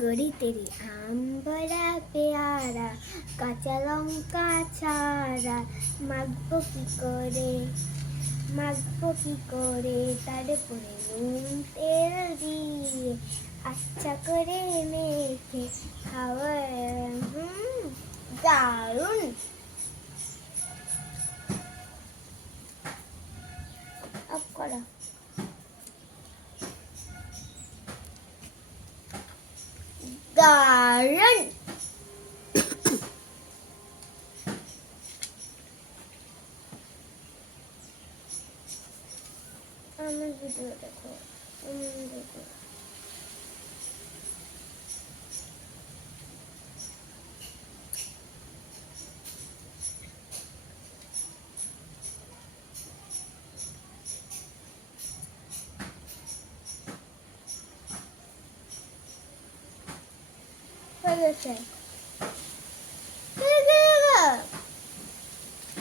गरी तेरी आम बड़ा प्यारा কাঁচা লঙ্কা ছাড়া মাখবো কি করে তারপরে নুন তেল দিয়ে আচ্ছা করে মেখে খাওয়া দারুণ। অফ করো। দারুণ। আমার ভিডিও দেখো, দেখো। হয়ে গেছে।